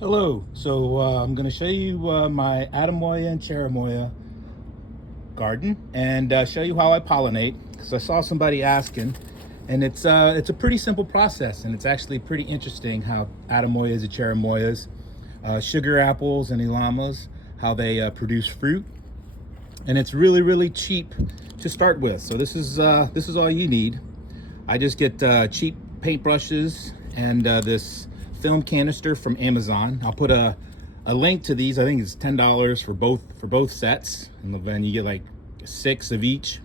Hello, so I'm going to show you my Atemoya and Cherimoya garden and show you how I pollinate, because I saw somebody asking, and it's a pretty simple process, and it's actually pretty interesting how Atemoyas and Cherimoyas, sugar apples and llamas, how they produce fruit, and it's really cheap to start with. So this is all you need. I just get cheap paintbrushes and this film canister from Amazon. I'll put a link to these. I think it's $10 for both sets, and then you get like 6 of each.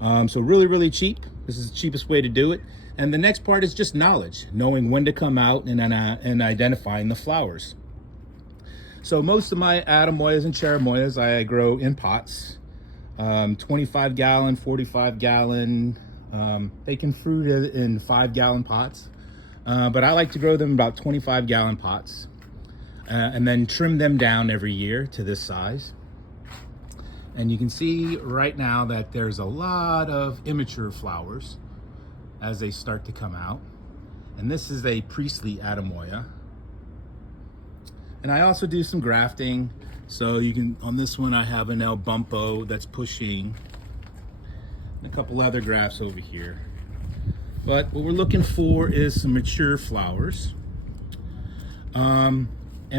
So really cheap. This is the cheapest way to do it. And the next part is just knowledge, knowing when to come out and identifying the flowers. So most of my Atemoyas and Cherimoyas I grow in pots, 25 gallon, 45 gallon. They can fruit in 5-gallon pots. But I like to grow them about 25-gallon pots and then trim them down every year to this size. And you can see right now that there's a lot of immature flowers as they start to come out. And this is a priestly Atemoya. And I also do some grafting. So you can, on this one, I have an El Bumpo that's pushing, and a couple other grafts over here. But what we're looking for is some mature flowers. And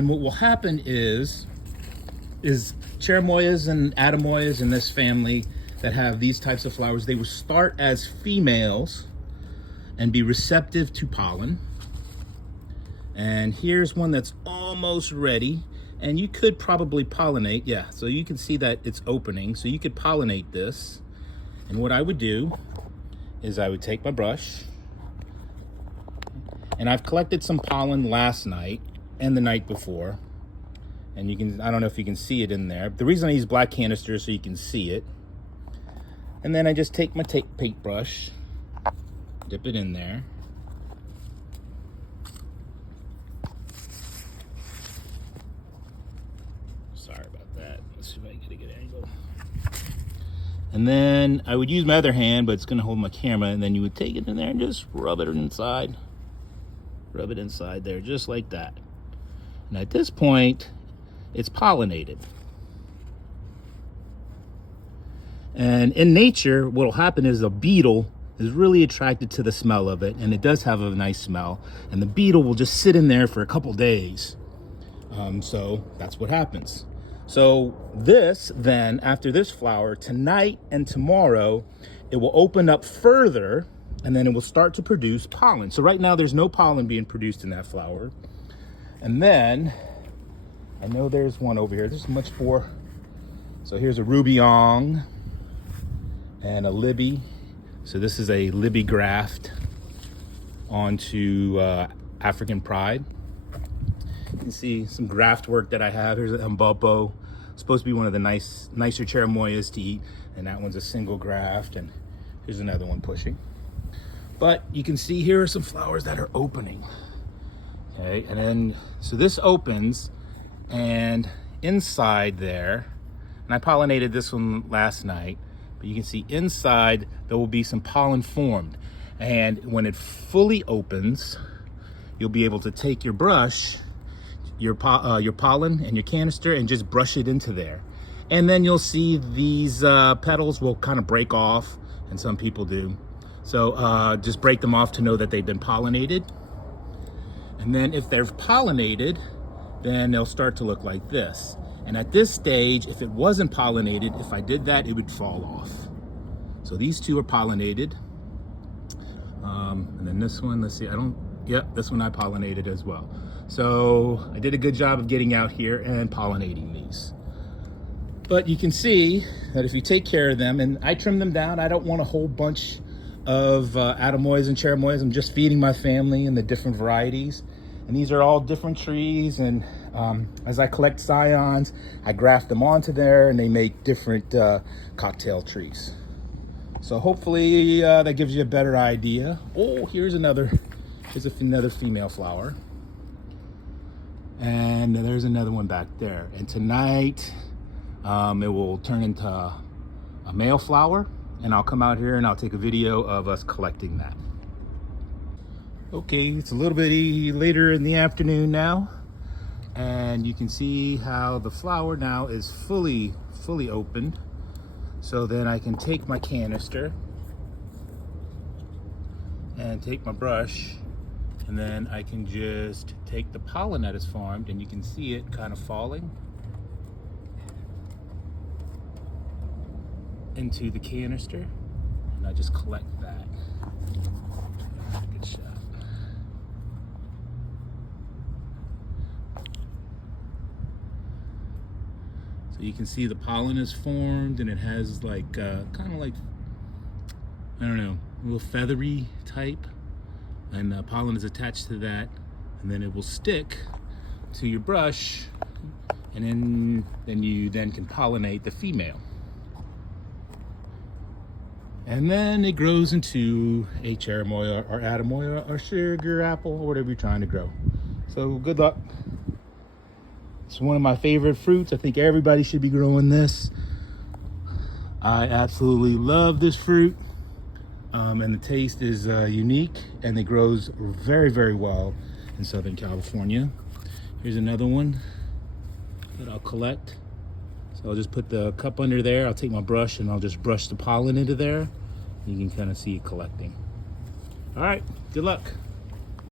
what will happen is Cherimoyas and Atemoyas in this family that have these types of flowers, they will start as females and be receptive to pollen. And here's one that's almost ready, and you could probably pollinate. Yeah, so you can see that it's opening, so you could pollinate this. And what I would do is I would take my brush, and I've collected some pollen last night and the night before, and you can, I don't know if you can see it in there. The reason I use black canisters so you can see it. And then I just take my paintbrush, dip it in there, sorry about that, let's see if I can get a good angle. And then I would use my other hand, but it's gonna hold my camera, and then you would take it in there and just rub it inside. Rub it inside there, just like that. And at this point, it's pollinated. And in nature, what'll happen is a beetle is really attracted to the smell of it, and it does have a nice smell, and the beetle will just sit in there for a couple days. So that's what happens. So this then, after this flower, tonight and tomorrow, it will open up further, and then it will start to produce pollen. So right now there's no pollen being produced in that flower. And then, I know there's one over here. There's much more. So here's a Rubiong and a Libby. So this is a Libby graft onto African Pride. You can see some graft work that I have. Here's an Mbumbo. Supposed to be one of the nicer Cherimoyas to eat, and that one's a single graft, and here's another one pushing. But you can see here are some flowers that are opening. Okay, and then so this opens, and inside there, and I pollinated this one last night, but you can see inside there will be some pollen formed, and when it fully opens, you'll be able to take your brush, your pollen and your canister, and just brush it into there. And then you'll see these petals will kind of break off, and some people do. So just break them off to know that they've been pollinated. And then if they're pollinated, then they'll start to look like this. And at this stage, if it wasn't pollinated, if I did that, it would fall off. So these two are pollinated. And then this one, let's see, this one I pollinated as well. So I did a good job of getting out here and pollinating these. But you can see that if you take care of them, and I trim them down, I don't want a whole bunch of Atemoyas and Cherimoyas. I'm just feeding my family and the different varieties. And these are all different trees, and as I collect scions, I graft them onto there, and they make different cocktail trees. So hopefully that gives you a better idea. Oh, here's another female flower. And there's another one back there. And tonight, it will turn into a male flower, and I'll come out here and I'll take a video of us collecting that. Okay, it's a little bit later in the afternoon now. And you can see how the flower now is fully opened. So then I can take my canister and take my brush, and then I can just take the pollen that is formed, and you can see it kind of falling into the canister, and I just collect that. Good shot. So you can see the pollen is formed, and it has like kind of like, I don't know, a little feathery type, and pollen is attached to that, and then it will stick to your brush, and then you can pollinate the female. And then it grows into a Cherimoya or Atemoya or sugar apple or whatever you're trying to grow. So good luck. It's one of my favorite fruits. I think everybody should be growing this. I absolutely love this fruit. And the taste is unique, and it grows very well in Southern California. Here's another one that I'll collect. So I'll just put the cup under there. I'll take my brush and I'll just brush the pollen into there. You can kind of see it collecting. All right, good luck.